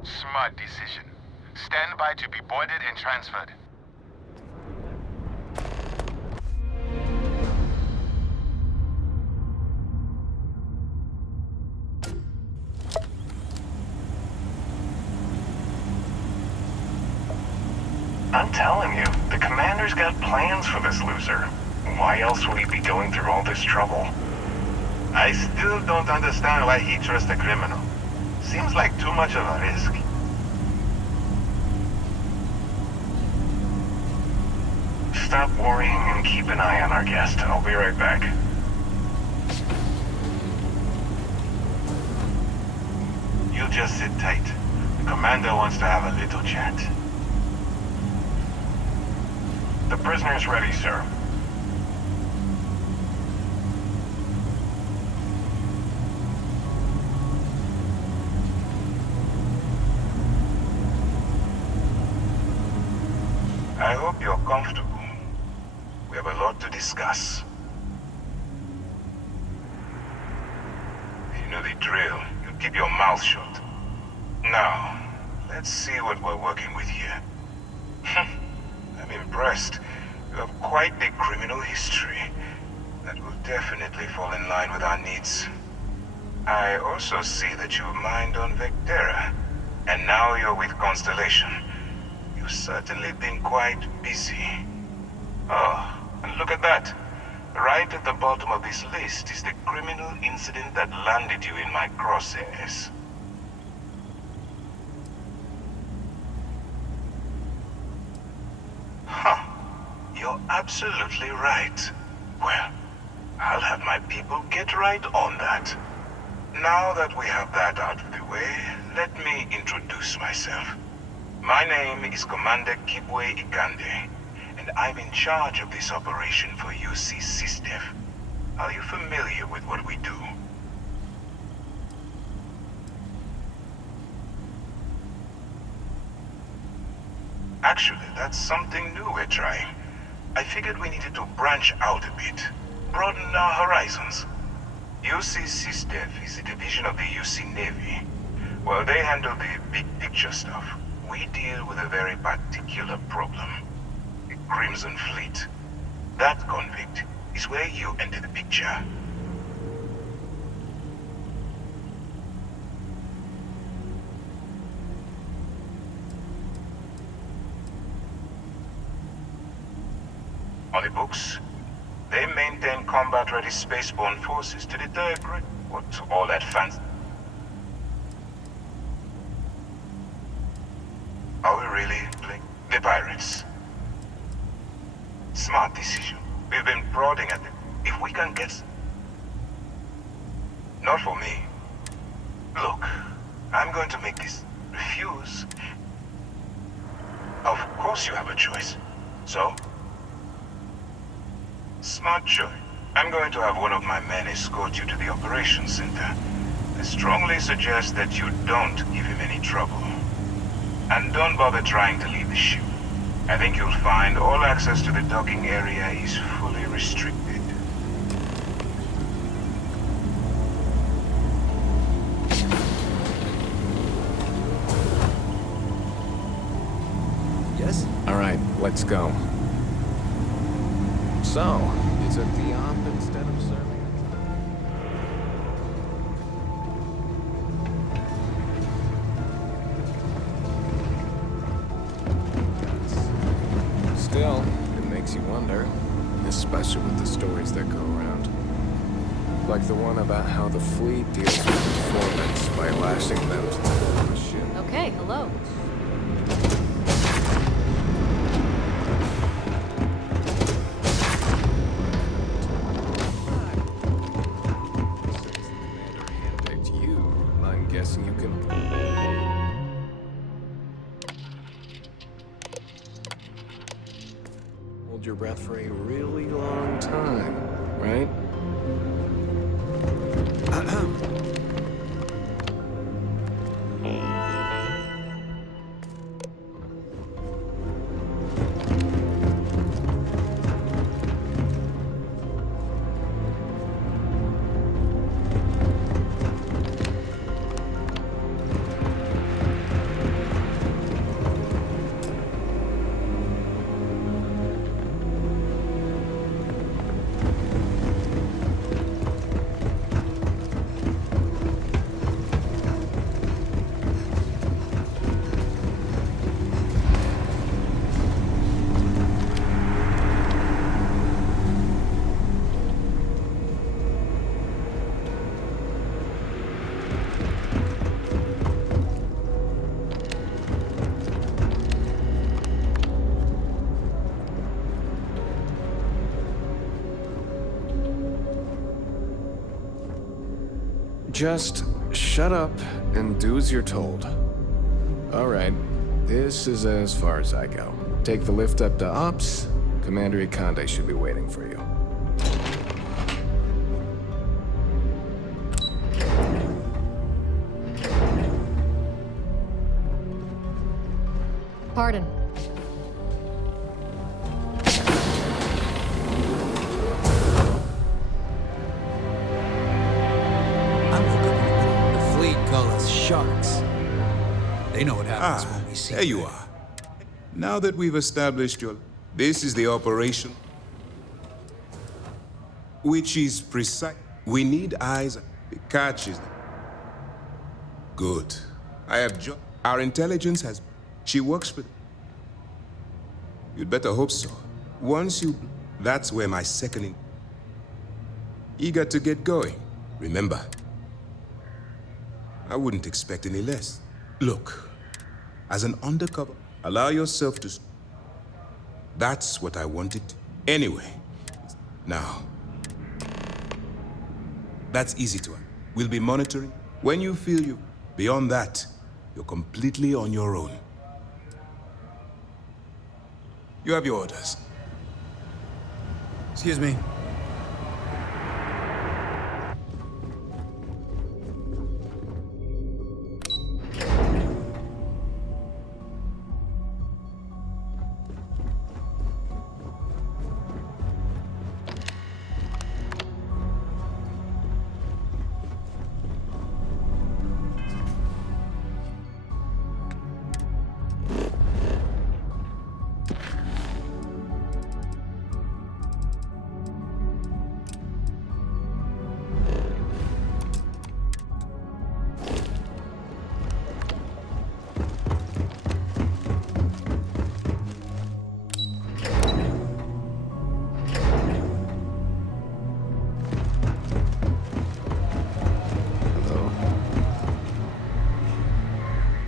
Smart decision. Stand by to be boarded and transferred. I'm telling you, the commander's got plans for this loser. Why else would he be going through all this trouble? I still don't understand why he trusts a criminal. Seems like too much of a risk. Stop worrying and keep an eye on our guest. I'll be right back. You just sit tight. The commander wants to have a little chat. The prisoner's ready, sir. I hope you're comfortable. We have a lot to discuss. You know the drill. You keep your mouth shut. Now, let's see what we're working with here. I'm impressed. You have quite the criminal history. That will definitely fall in line with our needs. I also see that you mined on Vectera. And now you're with Constellation. You've certainly been quite busy. Oh, and look at that. Right at the bottom of this list is the criminal incident that landed you in my crosshairs. Huh. You're absolutely right. Well, I'll have my people get right on that. Now that we have that out of the way, let me introduce myself. My name is Commander Kibwe Ikande, and I'm in charge of this operation for UC SysDef. Are you familiar with what we do? Actually, that's something new we're trying. I figured we needed to branch out a bit, broaden our horizons. UC SysDef is a division of the UC Navy. Well, they handle the big picture stuff. We deal with a very particular problem. The Crimson Fleet. That convict is where you enter the picture. On the books, they maintain combat-ready spaceborne forces to deter what all that fancy. Are we really playing the pirates? Smart decision. We've been prodding at them. If we can get... Not for me. Look, I'm going to make this. Refuse. Of course you have a choice. So? Smart choice. I'm going to have one of my men escort you to the operations center. I strongly suggest that you don't give him any trouble. And don't bother trying to leave the ship. I think you'll find all access to the docking area is fully restricted. Yes? All right, let's go. So, is it the op instead of serving? Still, it makes you wonder, especially with the stories that go around. Like the one about how the fleet deals with informants by lashing them to the hull of the ship. Okay, hello. Guessing you can... hold your breath for a really long time, right? Just shut up and do as you're told. All right, this is as far as I go. Take the lift up to Ops. Commander Ikande should be waiting for you. Pardon. The fleet call us sharks. They know what happens when we see there you are. Now that we've established your... This is the operation. Which is precise. We need eyes. The catch is... Good. I have our intelligence has... She works for... You'd better hope so. Once you... That's where my second... Eager to get going. Remember, I wouldn't expect any less. Look, as an undercover, allow yourself to... That's what I wanted. Anyway, now, that's easy to... We'll be monitoring. When you feel you... Beyond that, you're completely on your own. You have your orders. Excuse me.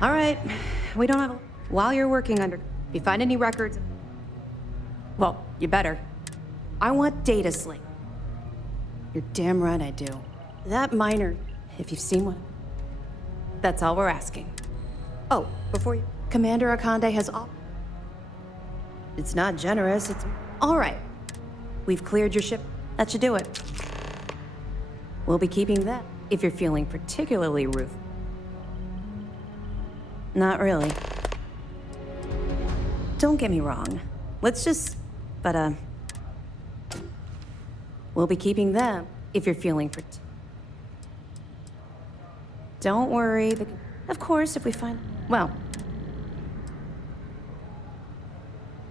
All right, we don't have... While you're working under... If you find any records... Well, you better. I want data slate. You're damn right I do. That miner, if you've seen one... That's all we're asking. Oh, before you... Commander Ikande has all... It's not generous, it's... All right. We've cleared your ship. That should do it. We'll be keeping that if you're feeling particularly rude. Not really. Don't get me wrong. Let's just... But, we'll be keeping them if you're feeling Don't worry. Of course, if we find... Well...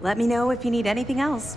Let me know if you need anything else.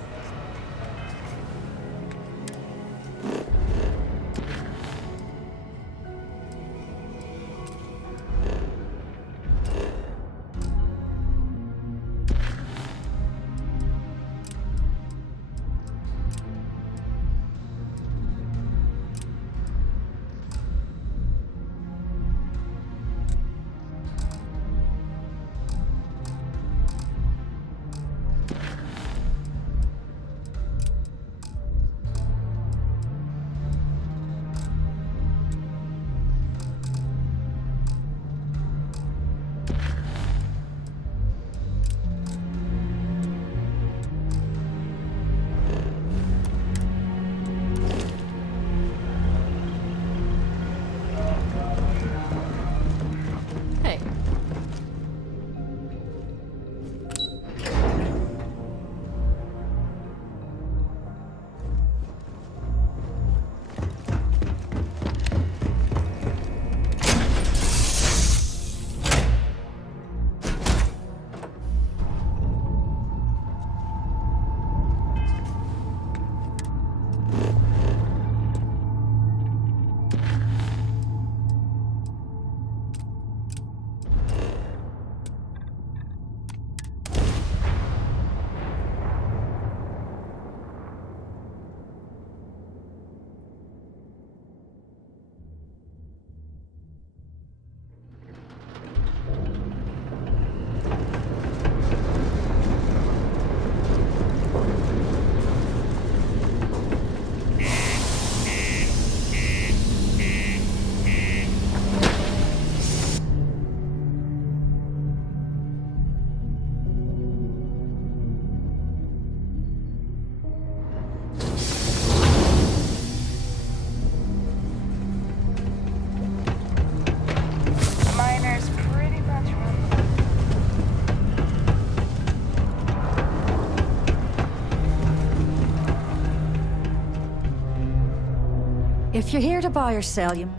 If you're here to buy or sell, you...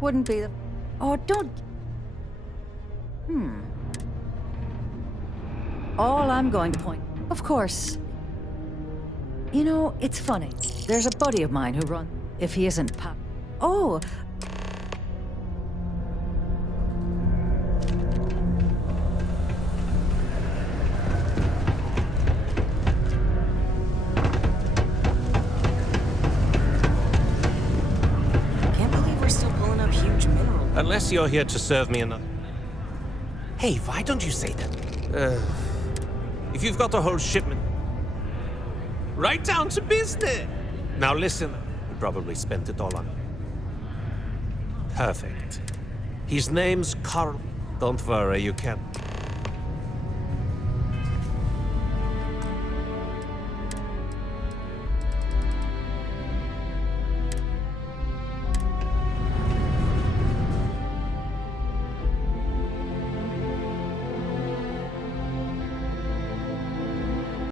wouldn't be the... Oh, don't... All I'm going to point... Of course. You know, it's funny. There's a buddy of mine who runs... If he isn't pop... Oh! Can't believe we're still pulling up huge mineral. Unless you're here to serve me another... Hey, why don't you say that? If you've got a whole shipment... Right down to business! Now listen, you probably spent it all on... Perfect. His name's Carl. Don't worry, you can't...